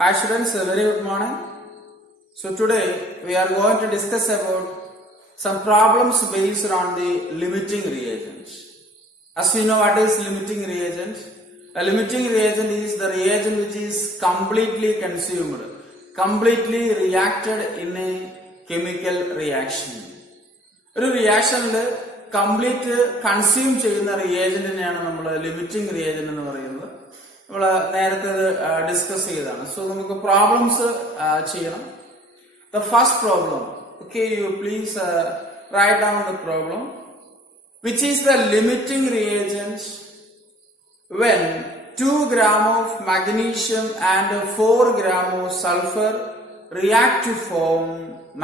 Hi students, very good morning. So today we are going to discuss about some problems based on the limiting reagent. As you know, what is limiting reagent? A limiting reagent is the reagent which is completely consumed, completely reacted in a chemical reaction. ഒരു റിയാക്ഷനിൽ complete consume ചെയ്യുന്ന റിയേജന്റിനെയാണ് നമ്മൾ limiting reagent എന്ന് പറയുന്നത്. നമ്മൾ നേരത്തെ discuss ചെയ്തതാണ്. So നമുക്ക് problems ചെയ്യണം. The first problem, okay, you please write down the problem. Which is the limiting reagent when 2 gram of magnesium and 4 gram of sulfur react to form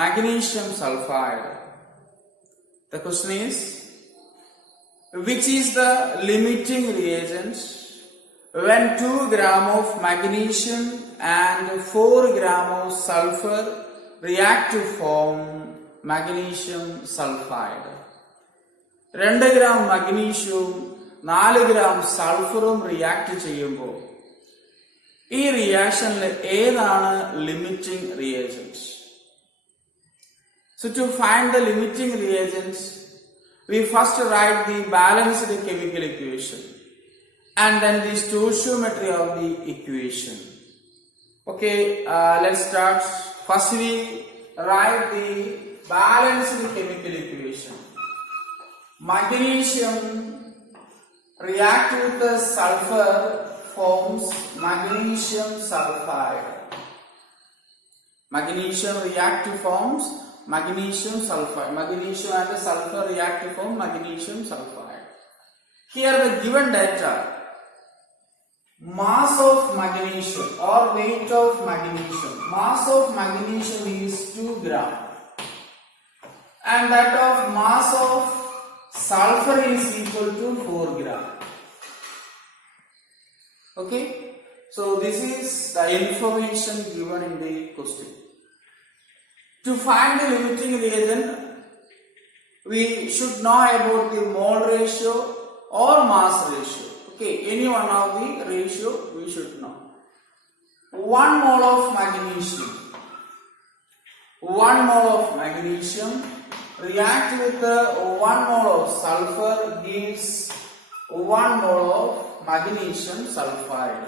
magnesium sulfide? The question is, which is the limiting reagent when 2 gram of magnesium and 4 gram of sulfur react to form magnesium sulfide? 2 gram magnesium 4 gram സൾഫറും react ചെയ്യുമ്പോൾ ഈ റിയാക്ഷനിൽ ഏതാണ് limiting reagent? So to find the limiting reagents, we first write the balanced chemical equation and then the stoichiometry of the equation. Okay, let's start. First we write the balanced chemical equation. Magnesium react with the sulfur forms magnesium sulfide. Magnesium react to forms magnesium sulfide. Magnesium and the sulfur react to form magnesium sulfide. Here the given data, mass of magnesium or weight of magnesium. Mass of magnesium is 2 gram and that of mass of sulfur is equal to 4 gram. Okay, so this is the information given in the question. To find the limiting reagent, we should know about the mole ratio or mass ratio. Okay, any one of the ratio we should know. 1 mole of magnesium. 1 mole of magnesium react with 1 mole of sulfur gives 1 mole of magnesium sulfide.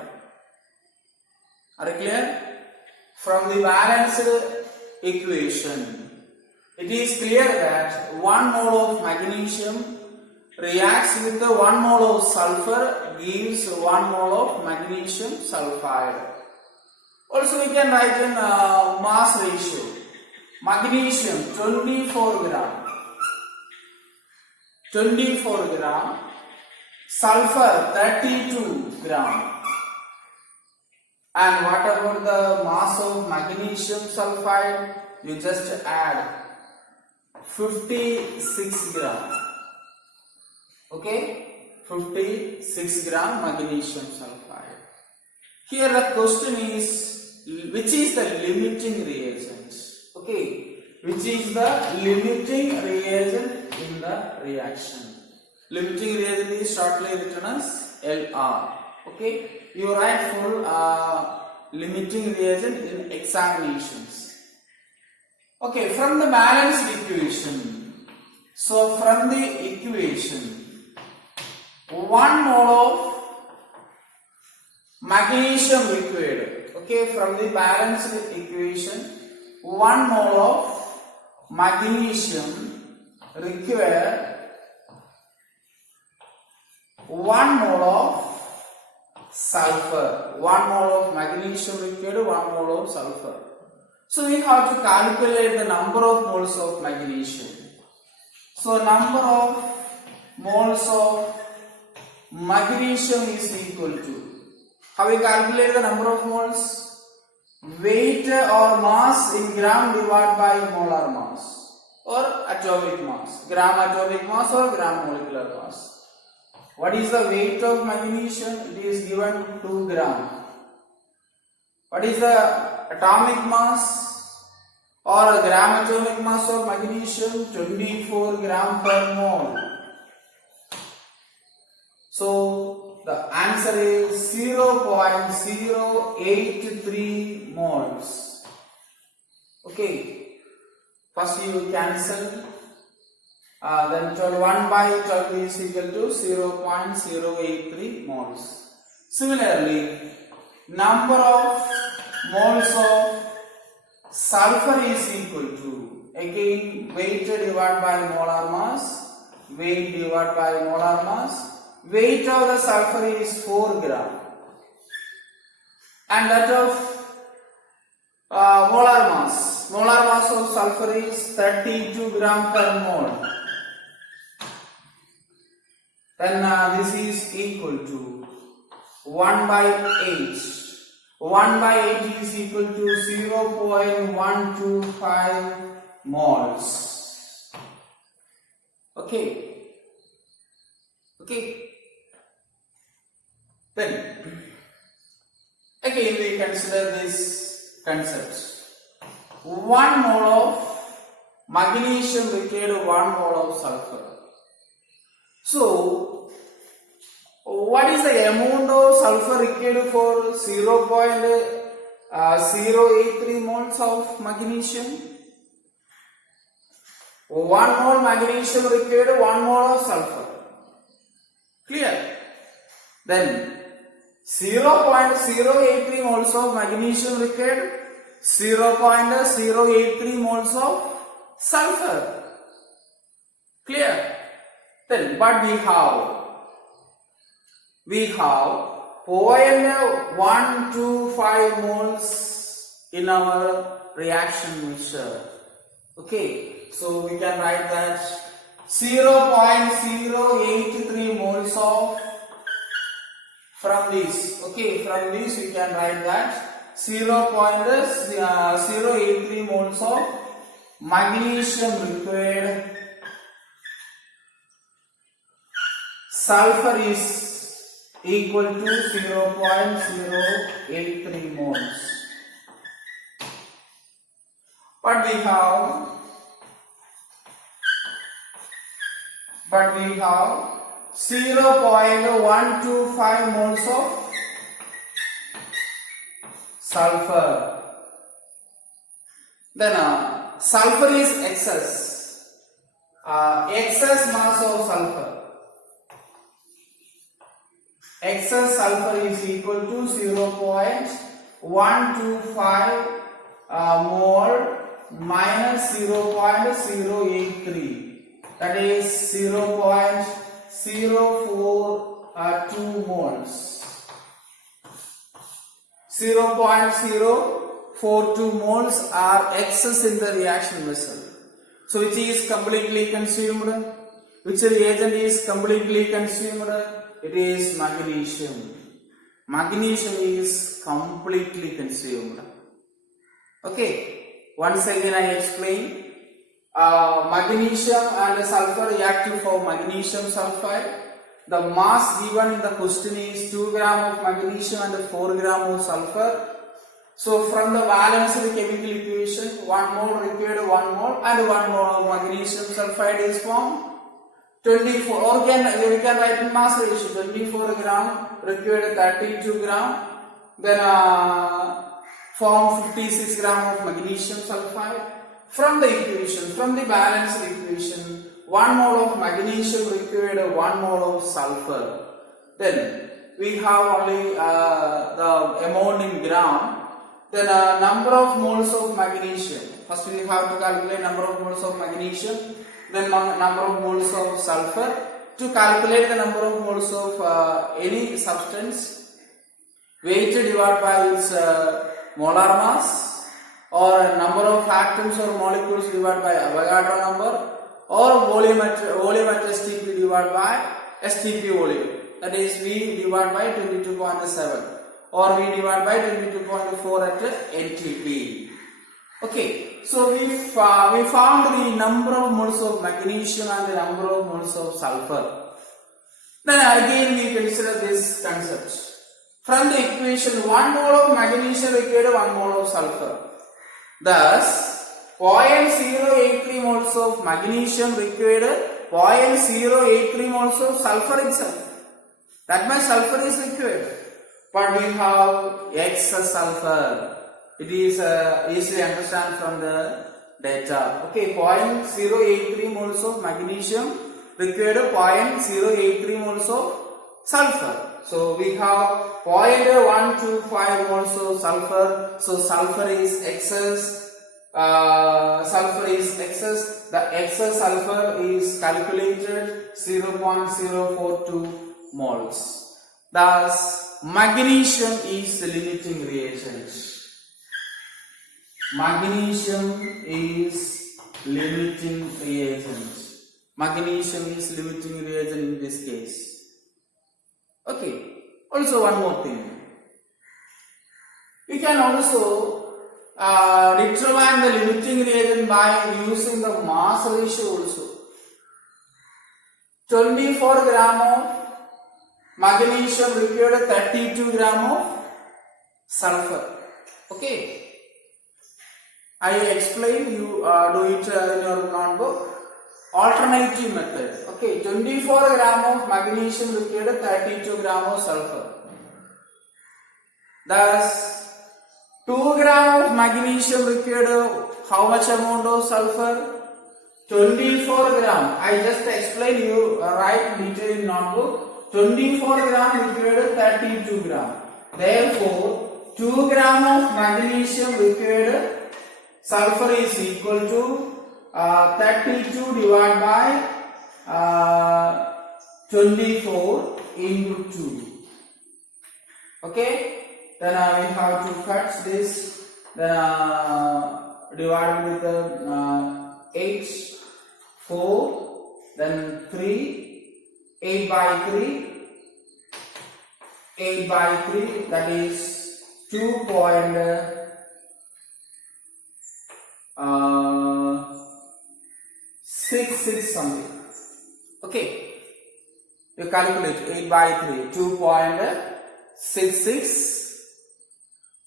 Are you clear? From the balanced equation, it is clear that 1 mole of magnesium reacts with 1 mole of sulfur gives 1 mole of magnesium sulfide. Also we can write in mass ratio. Magnesium 24 gram, 24 gram, sulfur 32 gram. And what about the mass of magnesium sulfide? You just add 56 gram. Okay, 56 gram magnesium sulfide. Here the question is, which is the limiting reagent? Okay, which is the limiting reagent in the reaction? Limiting reagent is shortly written as LR. Okay, you write full limiting reagent in examinations. Okay, from the balanced equation. So from the equation, 1 mole of magnesium liquid. Okay, from the balanced equation, 1 mole of magnesium require 1 mole of sulfur. 1 mole of magnesium required, 1 mole of sulfur. So we have to calculate the number of moles of magnesium. So number of moles of magnesium is equal to, how we calculate the number of moles? Weight or mass in gram divided by molar mass or atomic mass. Gram atomic mass or gram molecular mass. What is the weight of magnesium? It is given 2 gram. What is the atomic mass or gram atomic mass of magnesium? 24 gram per mole. So the answer is 0.083 moles. Okay, first you cancel, then 1 by 12 is equal to 0.083 moles. Similarly, number of moles of sulfur is equal to, again, weight divided by molar mass, weight divided by molar mass. Weight of the sulfur is 4 gram and that of molar mass of sulfur is 32 gram per mole. Then this is equal to 1 by 8. 1 by 8 is equal to 0.125 moles. Okay. Then again we consider this concept. 1 mole of magnesium required 1 mole of sulfur. So what is the amount of sulfur required for 0.083 moles of magnesium? 1 mole magnesium required 1 mole of sulfur. Clear? Then 0.083 moles of magnesium required 0.083 moles of sulfur. Clear? Then what we have? We have 0.125 moles in our reaction mixture. Okay, so we can write that 0.083 moles of from this. Okay, from this we can write that 0.083 moles of magnesium required. Sulfur is equal to 0.083 moles. But we have 0.125 moles of sulfur. Then sulfur is excess mass of sulfur. Excess sulfur is equal to 0.125 mole minus 0.083. That is 0.042 moles. 0.042 moles are excess in the reaction vessel. So which is completely consumed? Which reagent is completely consumed? It is magnesium. Magnesium is completely consumed. Okay, once again I explain. Magnesium and sulfur react to form magnesium sulfide. The mass given in the question is 2 gram of magnesium and 4 gram of sulfur. So from the balanced chemical equation, 1 mole required 1 mole and 1 mole of magnesium sulfide is formed. 24, or we can write in mass ratio, 24 gram required 32 gram, then form 56 gram of magnesium sulfide. From the equation, from the balanced equation, 1 mole of magnesium required 1 mole of sulfur. Then we have only the amount in gram. Then number of moles of magnesium. First we have to calculate number of moles of magnesium, then number of moles of sulfur. To calculate the number of moles of any substance, weight divided by its molar mass, or number of atoms or molecules divided by Avogadro number, or volume at STP divided by STP volume. That is V divided by 22.7 or V divided by 22.4 at NTP. Okay, so we found the number of moles of magnesium and the number of moles of sulfur. Then again we consider this concept. From the equation, 1 mole of magnesium required 1 mole of sulfur. Thus, 0.083 moles of magnesium required 0.083 moles of sulfur itself. That much sulfur is required. But we have excess sulfur. It is easily understand from the data. Okay, 0.083 moles of magnesium required 0.083 moles of sulfur. So we have 0.125 moles of sulfur. So sulfur is excess. The excess sulfur is calculated 0.042 moles. Thus, magnesium is the limiting reagent. Magnesium is limiting reagent. Magnesium is limiting reagent in this case. Okay. Also one more thing. We can also determine the limiting reagent by using the mass ratio also. 24 gram of magnesium required 32 gram of sulfur. Okay. I explain, you do it in your notebook. Alternative method. Okay, 24 gram of magnesium required 32 gram of sulfur. Thus, 2 gram of magnesium required how much amount of sulfur? 24 gram. I just explain you, write detail in notebook. 24 gram required 32 gram. Therefore, 2 gram of magnesium required sulfur is equal to 32 divided by 24 into 2. Okay? Then we have to cut this. Then divide with 8, 4, then 3, 8 by 3, 8 by 3, that is 2.66 something. Okay, you calculate 8 by 3, 2.66,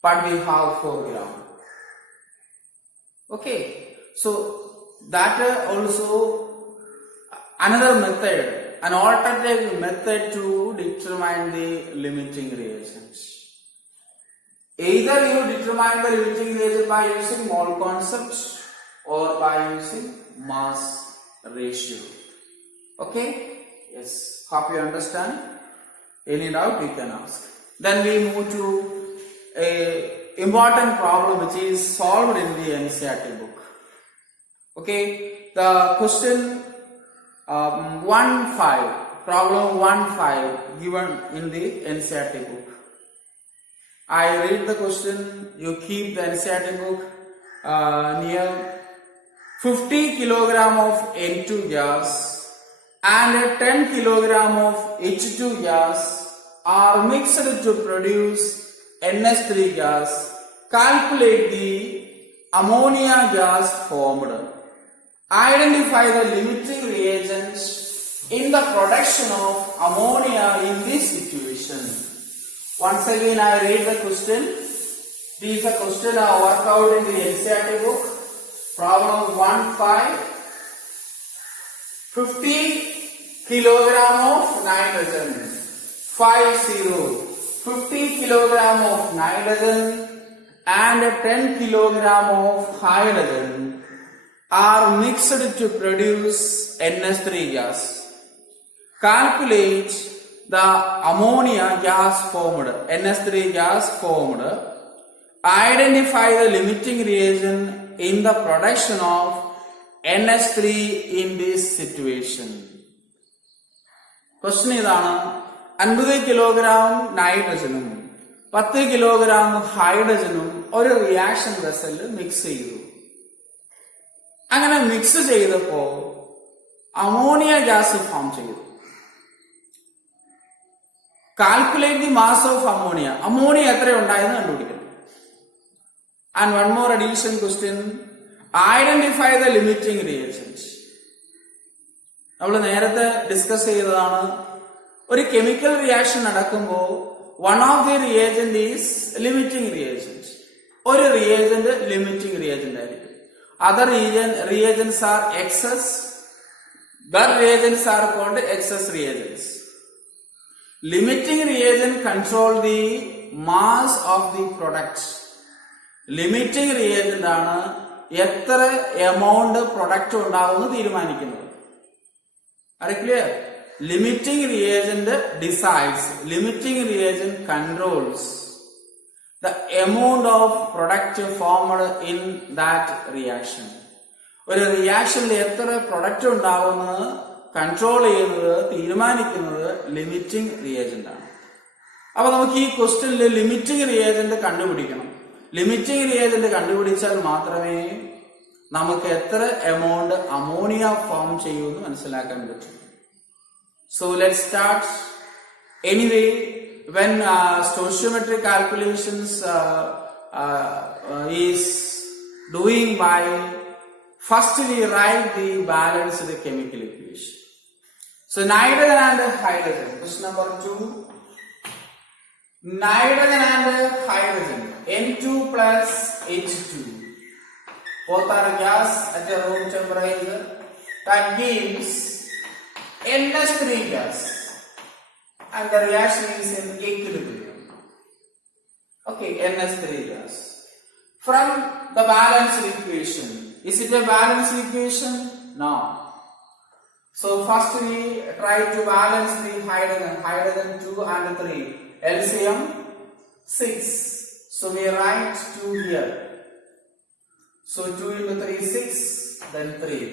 but we have 4 gram. Okay, so that also another method, an alternative method to determine the limiting reagents. Either you determine the limiting reagent by using mole concept or by using mass ratio. Okay? Yes. Hope you understand. Any doubt you can ask. Then we move to a important problem which is solved in the NCERT book. Okay? The question 1.5, problem 1.5 given in the NCERT book. I read the question, you keep the NCERT book near 50 kilogram of N2 gas and 10 kilogram of H2 gas are mixed to produce NH3 gas. Calculate the ammonia gas formed. Identify the limiting reagents in the production of ammonia in this situation. Once again, I read the question. This is a question I worked out in the NCERT book. Problem 1.5. 50 kilogram of nitrogen. 50 kilogram of nitrogen and 10 kilogram of hydrogen are mixed to produce NH3 gas. Calculate the ammonia gas formed, NH3 gas formed. Identify the limiting reagent in the production of NH3 in this situation. Question is 50 kilogram nitrogen, 10 kilogram hydrogen or a reaction vessel mix cheyidu. Angane mix cheyidappo ammonia gas form cheyidu. Calculate the mass of ammonia. Ammonia എത്ര ഉണ്ടായെന്ന് കണ്ടുപിടിക്കണം. And one more addition question. Identify the limiting reagents. നമ്മൾ നേരത്തെ discuss ചെയ്തതാണ്, ഒരു chemical reaction നടക്കുമ്പോൾ one of the reagent is limiting reagent. ഒരു reagent limiting reagent ആയിരിക്കും. Other reagents are excess. That reagents are called excess reagents. Limiting reagent control the mass of the product. Limiting reagent ആണ് എത്ര amount product ഉണ്ടാവുമെന്ന് തീരുമാനിക്കുന്നത്. Are you clear? Limiting reagent decides, limiting reagent controls the amount of product formed in that reaction. ഒരു റിയാക്ഷനിൽ എത്ര product ഉണ്ടാവുന്നത് control ചെയ്യുന്നത് തീരുമാനിക്കുന്നത് limiting reagent ആണ്. അപ്പൊ നമുക്ക് ഈ ക്വസ്റ്റ്യനിൽ ലിമിറ്റിംഗ് റിയേജന്റ് കണ്ടുപിടിക്കണം. ലിമിറ്റിംഗ് റിയേജന്റ് കണ്ടുപിടിച്ചാൽ മാത്രമേ നമുക്ക് എത്ര എമൗണ്ട് അമോണിയ ഫോം ചെയ്യുമെന്ന് മനസ്സിലാക്കാൻ പറ്റും. So let's start. Anyway, when stoichiometric calculations is doing by, first we write the balanced chemical equation. So nitrogen and hydrogen. Question number 2. Nitrogen and hydrogen. N2 plus H2. Both are gas at a room temperature. That gives NH3 gas. And the reaction is in equilibrium. Okay, NH3 gas. From the balanced equation. Is it a balanced equation? No. So first we try to balance the hydrogen. Hydrogen 2 and 3. LCM 6. So we write 2 here. So 2 into 3 6. Then 3.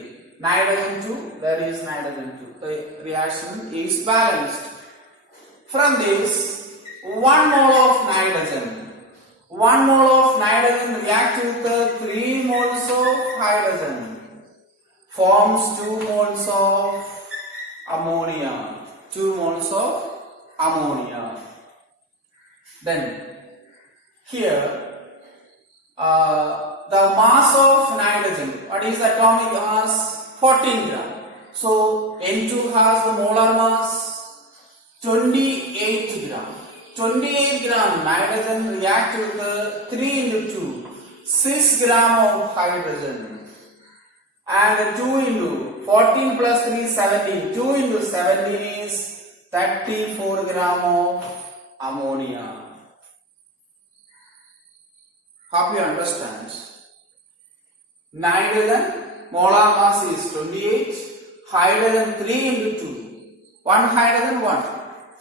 Nitrogen 2. There is nitrogen 2. The reaction is balanced. From this, 1 mole of nitrogen. 1 mole of nitrogen reacts with the 3 moles of hydrogen. Forms 2 moles of ammonia. 2 moles of ammonia. Then, here, the mass of nitrogen. What is the atomic mass? 14 gram. So, N2 has the molar mass 28 gram. 28 gram nitrogen react with the 3 into 2, 6 gram of hydrogen. And 2 into 14 plus 3, 17. 2 into 17 is 34 gram of ammonia. Hope you understand. Nitrogen molar mass is 28. Hydrogen 3 into 2. 1 hydrogen 1.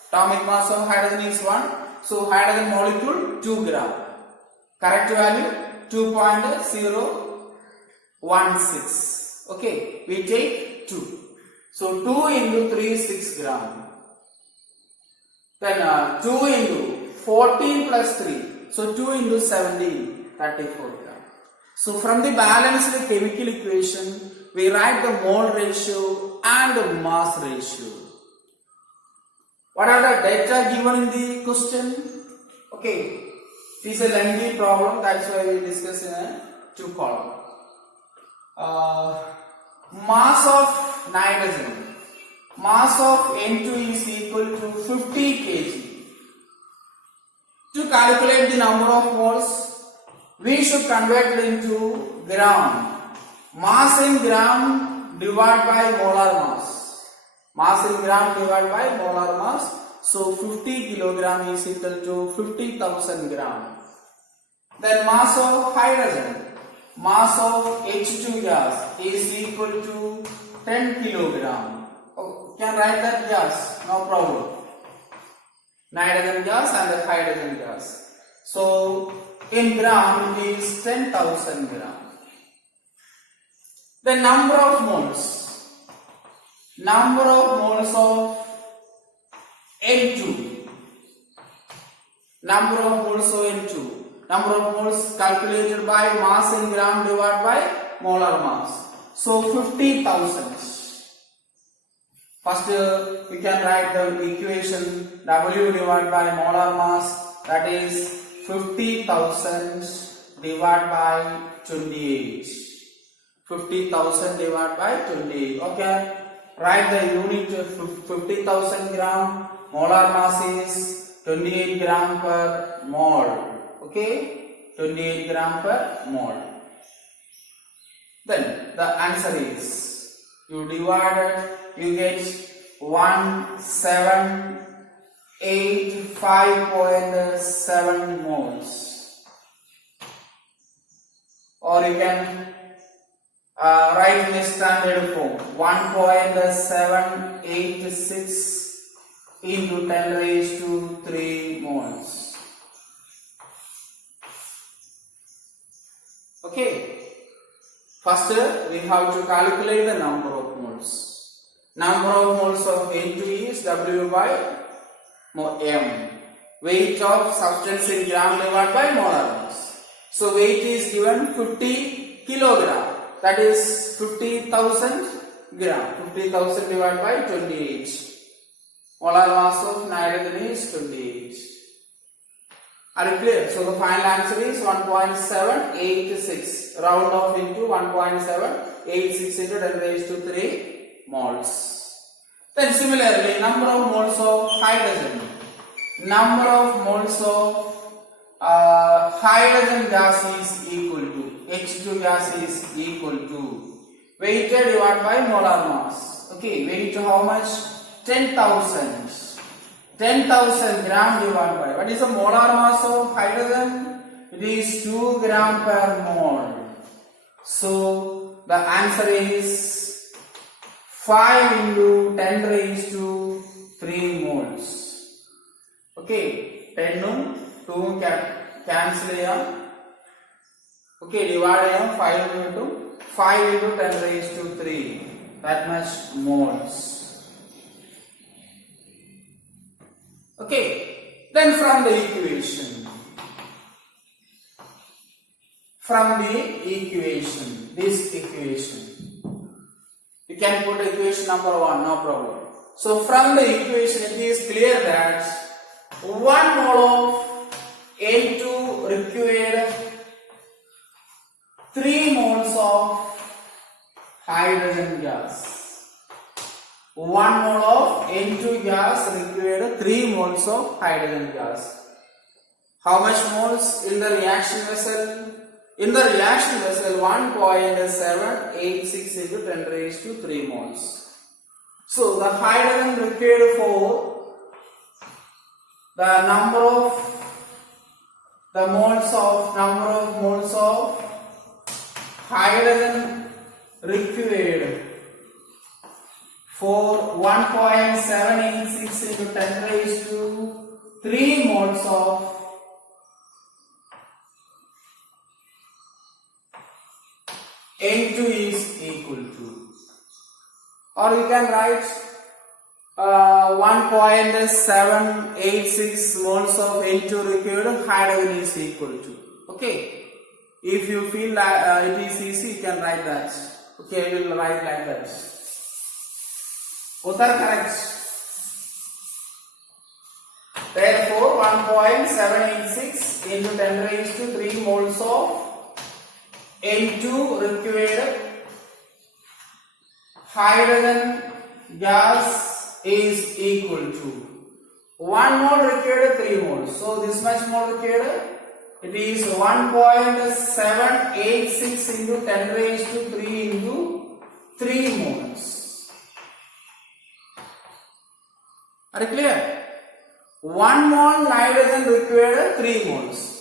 Atomic mass of hydrogen is 1. So hydrogen molecule 2 gram. Correct value 2.016. Okay, we take 2. So 2 into 3 6 gram. Then 2 into 14 plus 3. So 2 into 17 34 gram. So from the balanced chemical equation we write the mole ratio and the mass ratio. What are the data given in the question? Okay, it is a lengthy problem, that's why we discuss in a 2 column. Mass of nitrogen. Mass of N2 is equal to 50 kg. To calculate the number of moles, we should convert it into gram. Mass in gram divided by molar mass. Mass in gram divided by molar mass. So 50 kilogram is equal to 50,000 gram. Then mass of hydrogen. Mass of H2 gas is equal to 10 kilogram. Oh, can write that gas, no problem. Nitrogen gas and the hydrogen gas. So in gram it is 10,000 gram. The number of moles. Number of moles of N2. Number of moles of N2. Number of moles calculated by mass in gram divided by molar mass. So 50,000. First we can write the equation W divided by molar mass, that is 50,000 divided by 28. 50,000 divided by 28. Okay, write the unit 50,000 gram. Molar mass is 28 gram per mole. Okay, 28 gram per mole. Then the answer is, you divide it, you get 17 5.7 moles, or you can write in a standard form 1.786 into 10 raised to 3 moles. Okay, first we have to calculate the number of moles. Number of moles of N2 is W by M. Weight of substance in gram divided by molar mass. So weight is given 50 kilogram. That is 50,000 gram. 50,000 divided by 28. Molar mass of nitrogen is 28. Are you clear? So the final answer is 1.786. Round off into 1.786 into 10 raised to 3 moles. Then similarly, number of moles of hydrogen. Number of moles of hydrogen gas is equal to H2 gas is equal to weighted divided by molar mass. Okay, weight how much? 10,000. 10,000 gram divided by, what is the molar mass of hydrogen? It is 2 gram per mole. So the answer is 5 into 10 raised to 3 moles. Okay, 10 um 2 cancel here. Okay, divide here 5 into 10 raised to 3. That much moles. Okay, then from the equation, this equation, you can put equation number 1, no problem. So from the equation it is clear that 1 mole of N2 required 3 moles of hydrogen gas. 1 mole of N2 gas required 3 moles of hydrogen gas. How much moles in the reaction vessel? In the reaction vessel 1.786 into 10 raised to 3 moles. So the hydrogen required for the number of moles of hydrogen required for 1.786 into 10 raised to 3 moles of N2 is equal to, or we can write 1.786 moles of N2 required, hydrogen is equal to. Okay, if you feel that it is easy, you can write that. Okay, I will write like that. Both are correct. Therefore, 1.786 into 10 raised to 3 moles of N2 required hydrogen gas is equal to 1 mole required 3 moles. So this much mole required, it is 1.786 into 10 raised to 3 into 3 moles. Are you clear? 1 mole nitrogen required 3 moles.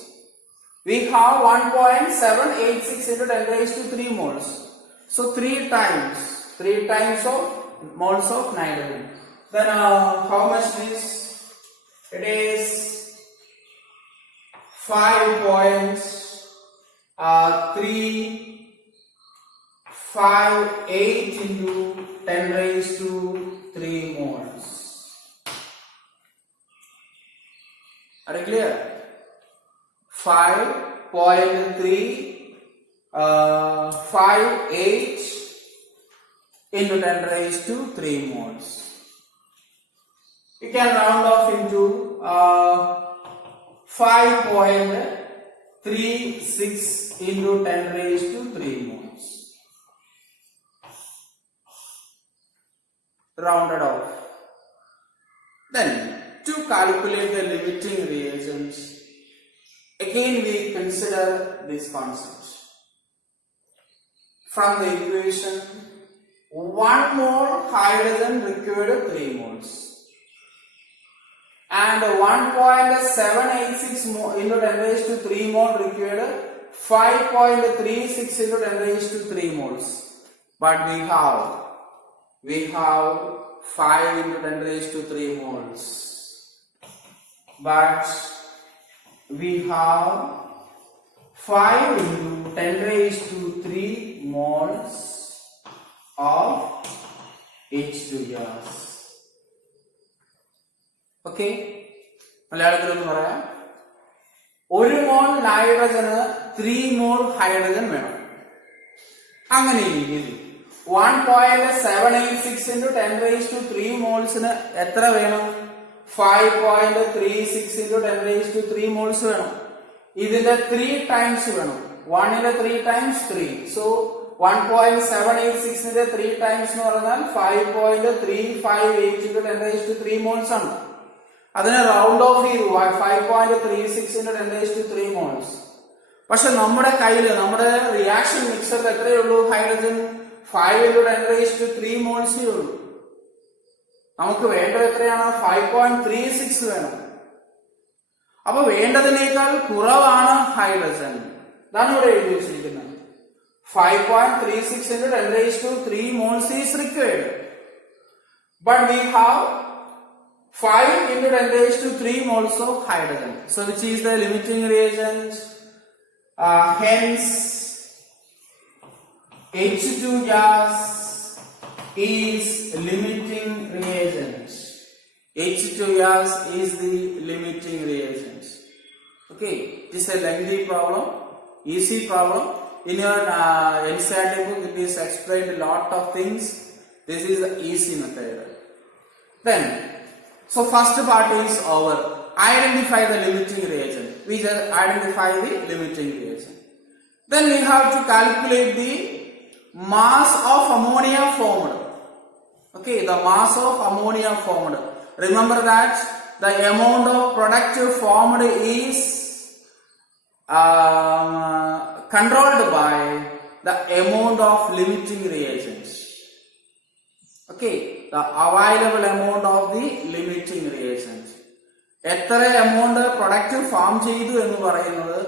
We have 1.786 into 10 raised to 3 moles. So 3 times of moles of nitrogen. Then how much is? It is 5.358 into 10 raised to 3 moles. Are you clear? 5.358 into 10 raised to 3 moles. You can round off into 5.36 into 10 raised to 3 moles. Rounded off. Then to calculate the limiting reagents, again we consider this concept. From the equation, 1 mole hydrogen required 3 moles. and 1.786 into 10 raised to 3 mole required 5.36 into 10 raised to 3 moles. But we have 5 into 10 raised to 3 moles. But we have 5 into 10 raised to 3 moles of H2 gas. Okay, മലയാളത്തിൽ ഒന്ന് പറയാം. 1 മോൾ നൈട്രജന് 3 മോൾ hydrogen വേണം. അങ്ങനെയെങ്കിൽ 1.786 into 10 raised to 3 മോൾസിന് എത്ര വേണം? 5.36 into 10 raised to 3 moles വേണം. ഇതിന്റെ 3 times വേണം. 1ന്റെ 3 ടൈംസ് 3. So 1.786 ന്റെ 3 ടൈംസ് എന്ന് പറഞ്ഞാൽ 5.358 into 10 raised to 3 മോൾസ് ആണ്. അതിനെ റൗണ്ട് ഓഫ് ചെയ്തു 5.36 into 10 raised to 3 മോൾസ്. പക്ഷെ നമ്മുടെ കയ്യിൽ നമ്മുടെ റിയാക്ഷൻ മിക്സറിൽ എത്രയേ ഉള്ളൂ? ഹൈഡ്രജൻ 5 into 10 raised to 3 മോൾസേ ഉള്ളൂ. നമുക്ക് വേണ്ടത് എത്രയാണ്? 5.36 വേണം. അപ്പൊ വേണ്ടതിനേക്കാൾ കുറവാണ് ഹൈഡ്രജൻ. ഇതാണ് ഇവിടെ എഴുതി വെച്ചിരിക്കുന്നത്. 5.36 into 10 raised to 3 moles is required. But we have 5 into 10 raised to 3 moles of hydrogen. So which is the limiting reagent? Hence H2 gas is limiting reagent. H2 gas is the limiting reagent. Okay, this is a lengthy problem, easy problem. In your NCERT book it is explained a lot of things. This is the easy method. Then, so first part is over. Identify the limiting reagent. We just identify the limiting reagent. Then we have to calculate the mass of ammonia formed. Okay, the mass of ammonia formed. Remember that the amount of product formed is controlled by the amount of limiting reagents. Okay, the available amount of the limiting reagent. എത്ര amount product form ചെയ്തു എന്ന് പറയുന്നത്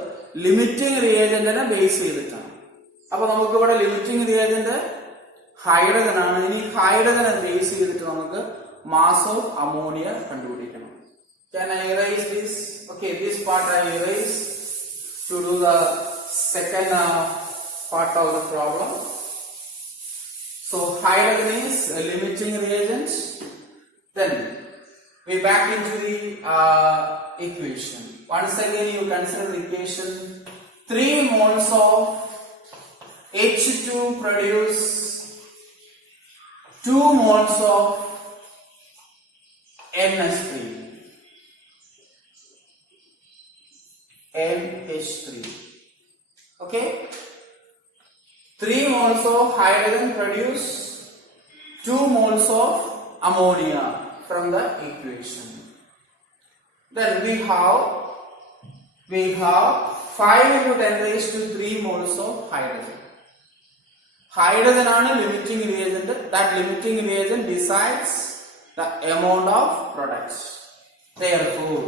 limiting റിയേജന്റിനെ base ചെയ്തിട്ടാണ്. അപ്പൊ നമുക്ക് ഇവിടെ limiting reagent hydrogen ആണ്. ഇനി ഹൈഡ്രജനെ ബേസ് ചെയ്തിട്ട് നമുക്ക് മാസ് ഓഫ് അമോണിയ കണ്ടുപിടിക്കണം. Can I erase this? Okay, this part I erase to do the second part of the problem. So hydrogen is a limiting reagent. Then we back into the equation. Once again you consider the equation. 3 moles of H2 produce 2 moles of NH3. NH3. Okay? 3 moles of hydrogen produce 2 moles of ammonia from the equation. Then we have 5 into 10 raised to 3 moles of hydrogen. Hydrogen ആണ് limiting reagent. That limiting reagent decides the amount of products. Therefore,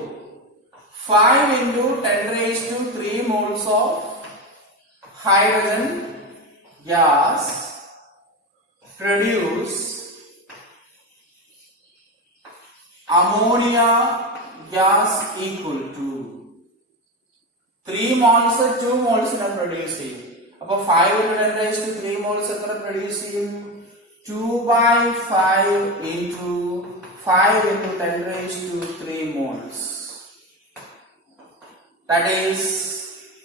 5 into 10 raised to 3 moles of hydrogen gas produce ammonia gas equal to 3 moles 2 moles produce ചെയ്യും. അപ്പൊ 5 into 10 raised to 3 moles എത്ര produce ചെയ്യും? 2 by 5 into 5 into 10 raised to 3 moles. That is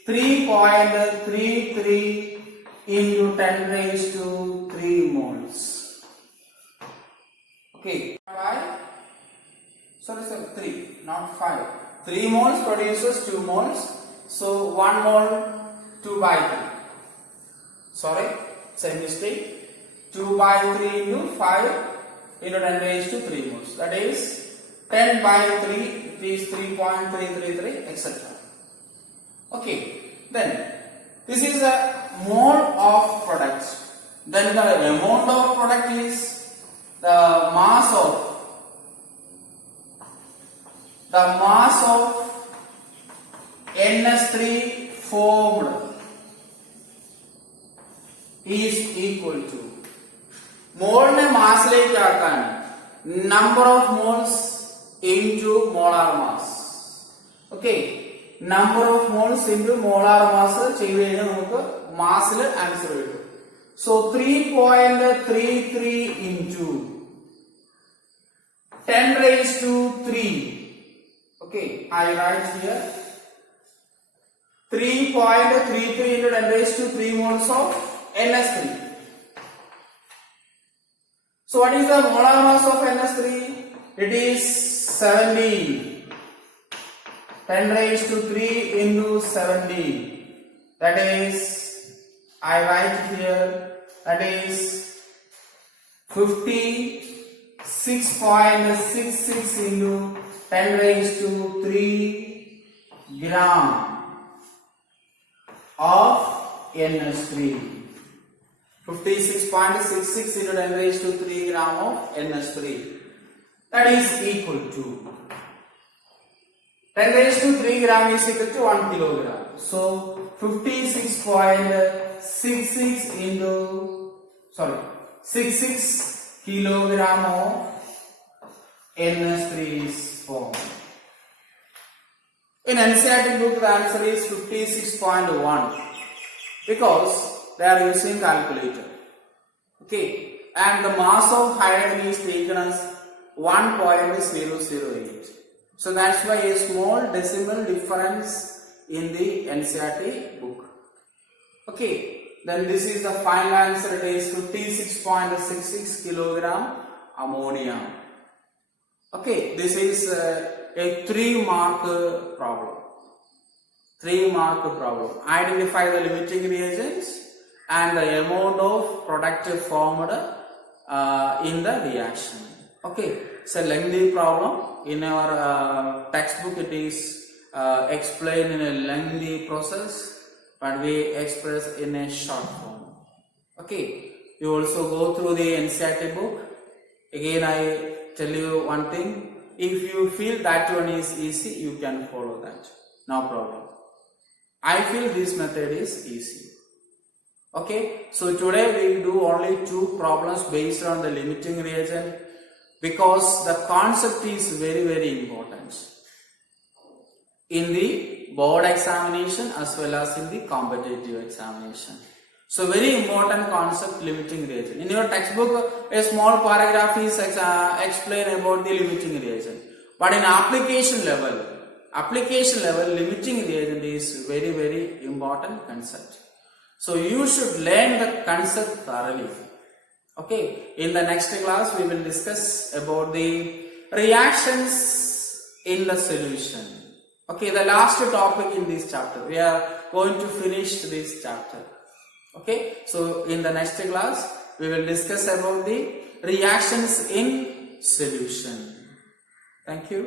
3.33 into 10 raised to 3 moles. Okay. 3, not 5. 3 moles produces 2 moles. So 1 mole 2 by 3. Sorry, same mistake. 2 by 3 into 5 into 10 raised to 3 moles. That is 10 by 3, it is 3.333, etc. Okay, then this is a mole of product. Then the amount of product is the mass of the mass of NS3 formed is equal to മോളിനെ മാസിലേക്ക് ആക്കാൻ number of moles into molar mass. Okay, number of moles into molar mass ചെയ്തു കഴിഞ്ഞാൽ നമുക്ക് മാസിൽ answer കിട്ടും. So 3.33 into 10 raised to 3. Okay, I write here 3.33 into 10 raised to 3 moles of NS3. So what is the molar mass of NS3? It is 70. 10 raised to 3 into 70. That is, I write here, that is 56.66 into 10 raised to 3 gram of NS3. 56.66 into 10 raised to 3 gram of NS3. That is equal to 10 raised to 3 gram is equal to 1 kilogram. So 56.66 into 66 kilogram of NS3 is formed. In NCERT book the answer is 56.1 because they are using calculator. Okay, and the mass of hydrogen is taken as 1.008. So that's why a small decimal difference in the NCERT book. Okay, then this is the final answer. It is 56.66 kilogram ammonia. Okay, this is a 3-mark problem. 3-mark problem. Identify the limiting reagents and the amount of product formed in the reaction. Okay, it's a lengthy problem. In our textbook it is explained in a lengthy process, but we express in a short form. Okay, you also go through the NCERT book. Again I tell you one thing, if you feel that one is easy, you can follow that, no problem. I feel this method is easy. Okay, so today we will do only 2 problems based on the limiting reagent, because the concept is very important in the board examination as well as in the competitive examination. So very important concept, limiting reagent. In your textbook a small paragraph is explain about the limiting reagent, but in application level limiting reagent is very important concept. So you should learn the concept thoroughly. Okay, in the next class we will discuss about the reactions in the solution. Okay, the last topic in this chapter. We are going to finish this chapter. Okay, so in the next class we will discuss about the reactions in solution. Thank you.